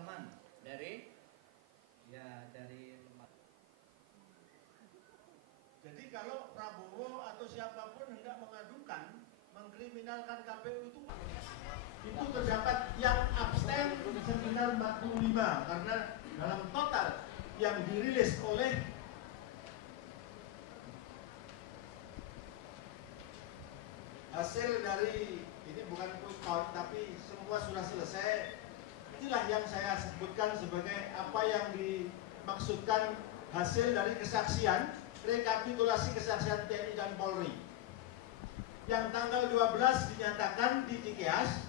Salman dari Jadi kalau Prabowo atau siapapun hendak mengadukan, mengkriminalkan KPU itu terdapat yang abstain sekitar 45, karena dalam total yang dirilis oleh hasil dari, ini bukan quick count tapi semua sudah selesai. Inilah yang saya sebutkan sebagai apa yang dimaksudkan hasil dari kesaksian, rekapitulasi kesaksian TNI dan Polri. Yang tanggal 12 dinyatakan di Cikeas,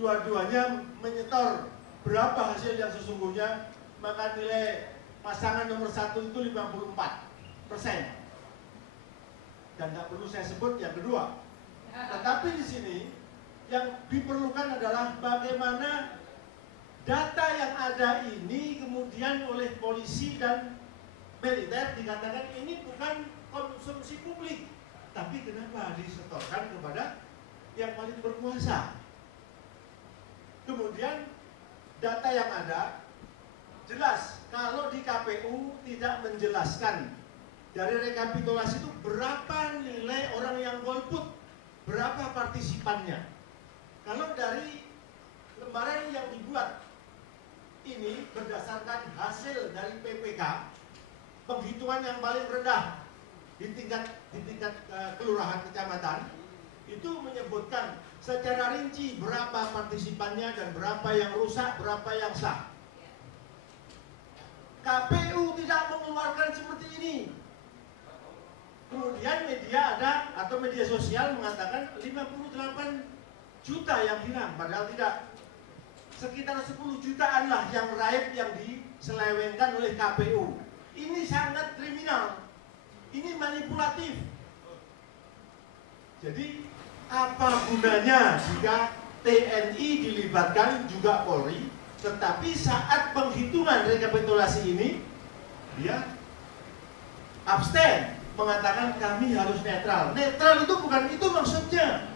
dua-duanya menyetor berapa hasil yang sesungguhnya, maka nilai pasangan nomor 1 itu 54%. Dan nggak perlu saya sebut yang kedua. Tetapi di sini yang diperlukan adalah bagaimana data yang ada ini kemudian oleh polisi dan militer dikatakan ini bukan konsumsi publik, tapi kenapa disetorkan kepada yang paling berkuasa. Kemudian data yang ada jelas kalau di KPU tidak menjelaskan dari rekapitulasi itu berapa nilai orang yang golput, berapa partisipannya. Kalau dari lembaran yang dibuat ini berdasarkan hasil dari PPK, penghitungan yang paling rendah di tingkat kelurahan kecamatan itu menyebutkan secara rinci berapa partisipannya dan berapa yang rusak, berapa yang sah. KPU tidak mengeluarkan seperti ini. Kemudian media ada atau media sosial mengatakan 58 juta yang hilang, padahal tidak. Sekitar 10 jutaan lah yang raib yang diselewengkan oleh KPU. Ini sangat kriminal. Ini manipulatif. Jadi apa gunanya jika TNI dilibatkan juga Polri, tetapi saat penghitungan rekapitulasi ini dia abstain, mengatakan kami harus netral. Netral itu bukan itu maksudnya.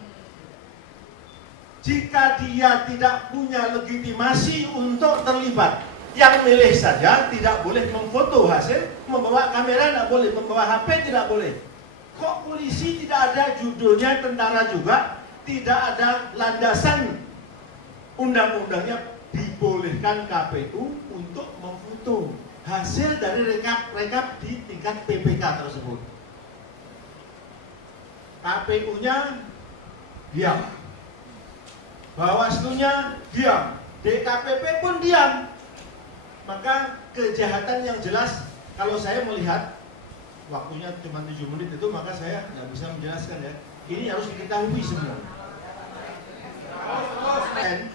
Jika dia tidak punya legitimasi untuk terlibat, yang milih saja tidak boleh memfoto hasil, membawa kamera tidak boleh, membawa HP tidak boleh. Kok polisi tidak ada judulnya tentara juga, tidak ada landasan undang-undangnya dibolehkan KPU untuk memfoto hasil dari rekap di tingkat PPK tersebut. KPU-nya diam, Bawaslu-nya diam, DKPP pun diam. Maka kejahatan yang jelas, kalau saya melihat waktunya cuma 7 menit itu, maka saya nggak bisa menjelaskan ya. Ini harus diketahui semua. Dan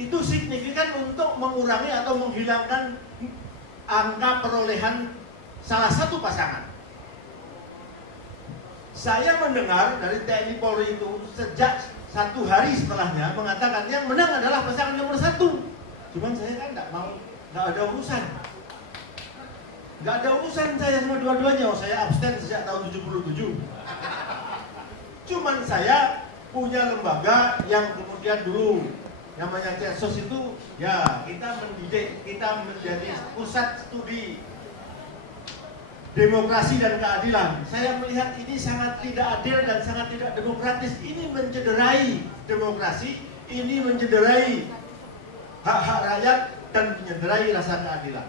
itu signifikan untuk mengurangi atau menghilangkan angka perolehan salah satu pasangan. Saya mendengar dari TNI Polri itu sejak 1 hari setelahnya mengatakan yang menang adalah pasangan nomor 1. Cuman saya kan nggak ada urusan. Nggak ada urusan saya sama dua-duanya. Saya abstain sejak tahun 77. Cuman saya punya lembaga yang kemudian dulu namanya Cetsos itu, ya kita mendidik, kita menjadi pusat studi demokrasi dan keadilan. Saya melihat ini sangat tidak adil dan sangat tidak demokratis. Ini mencederai demokrasi, ini mencederai hak-hak rakyat dan mencederai rasa keadilan.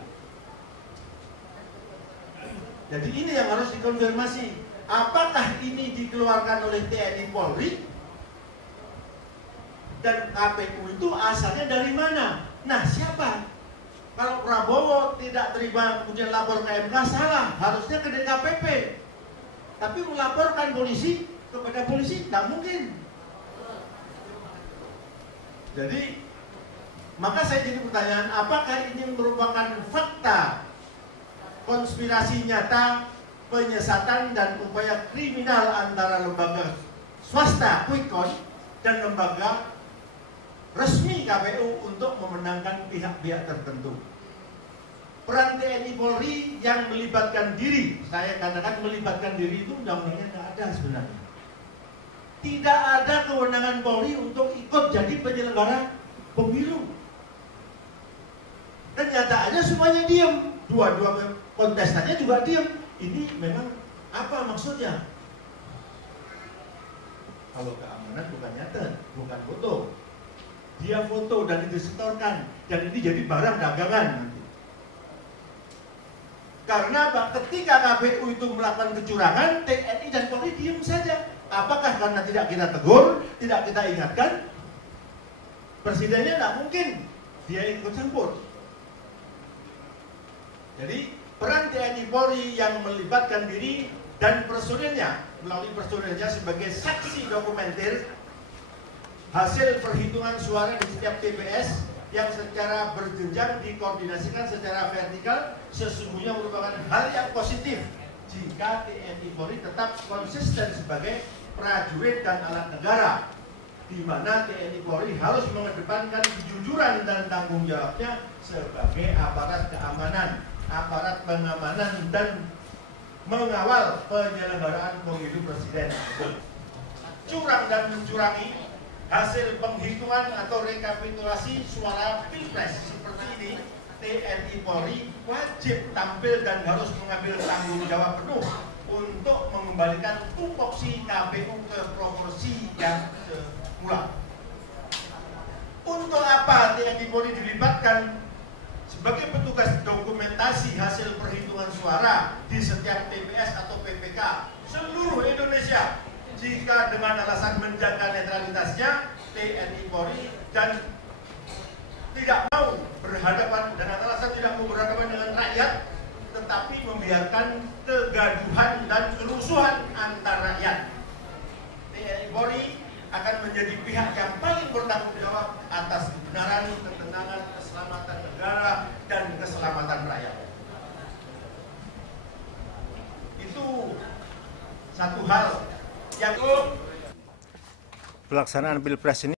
Jadi ini yang harus dikonfirmasi. Apakah ini dikeluarkan oleh TNI Polri dan KPU itu asalnya dari mana? Nah, siapa? Kalau Prabowo tidak terima kemudian lapor ke MK, salah, harusnya ke DKPP. Tapi melaporkan polisi kepada polisi, tidak mungkin. Jadi, maka saya jadi pertanyaan, apakah ini merupakan fakta konspirasi nyata, penyesatan dan upaya kriminal antara lembaga swasta quick count dan lembaga resmi KPU untuk memenangkan pihak-pihak tertentu. Peran TNI Polri yang melibatkan diri, saya katakan melibatkan diri itu undang-undangnya nggak ada sebenarnya. Tidak ada kewenangan Polri untuk ikut jadi penyelenggara pemilu. semuanya diem, dua-dua kontestannya juga diem. Ini memang apa maksudnya? Kalau keamanan bukan nyatet, bukan foto. Dia foto dan disetorkan, dan ini jadi barang dagangan nanti. Karena ketika KPU itu melakukan kecurangan, TNI dan Polri diem saja. Apakah karena tidak kita tegur, tidak kita ingatkan? Presidennya tidak mungkin dia ikut campur. Jadi peran TNI Polri yang melibatkan diri dan personilnya, melalui personilnya sebagai saksi dokumenter hasil perhitungan suara di setiap TPS yang secara berjenjang dikoordinasikan secara vertikal, sesungguhnya merupakan hal yang positif jika TNI Polri tetap konsisten sebagai prajurit dan alat negara, di mana TNI Polri harus mengedepankan kejujuran dan tanggung jawabnya sebagai aparat keamanan, aparat pengamanan dan mengawal penyelenggaraan pemilu presiden. Curang dan mencurangi hasil penghitungan atau rekapitulasi suara pilpres seperti ini, TNI Polri wajib tampil dan harus mengambil tanggung jawab penuh untuk mengembalikan tupoksi KPU ke proporsi yang semula. Untuk apa TNI Polri dilibatkan sebagai petugas dokumentasi hasil perhitungan suara di setiap TPS atau PPK seluruh Indonesia? Jika dengan alasan menjaga netralitasnya, TNI Polri dan tidak mau berhadapan, dengan alasan tidak mau berhadapan dengan rakyat, tetapi membiarkan kegaduhan dan kerusuhan antar rakyat. TNI Polri akan menjadi pihak yang paling bertanggung jawab atas kebenaran, ketenangan, keselamatan negara, dan keselamatan rakyat. Itu satu hal yang pelaksanaan Pilpres ini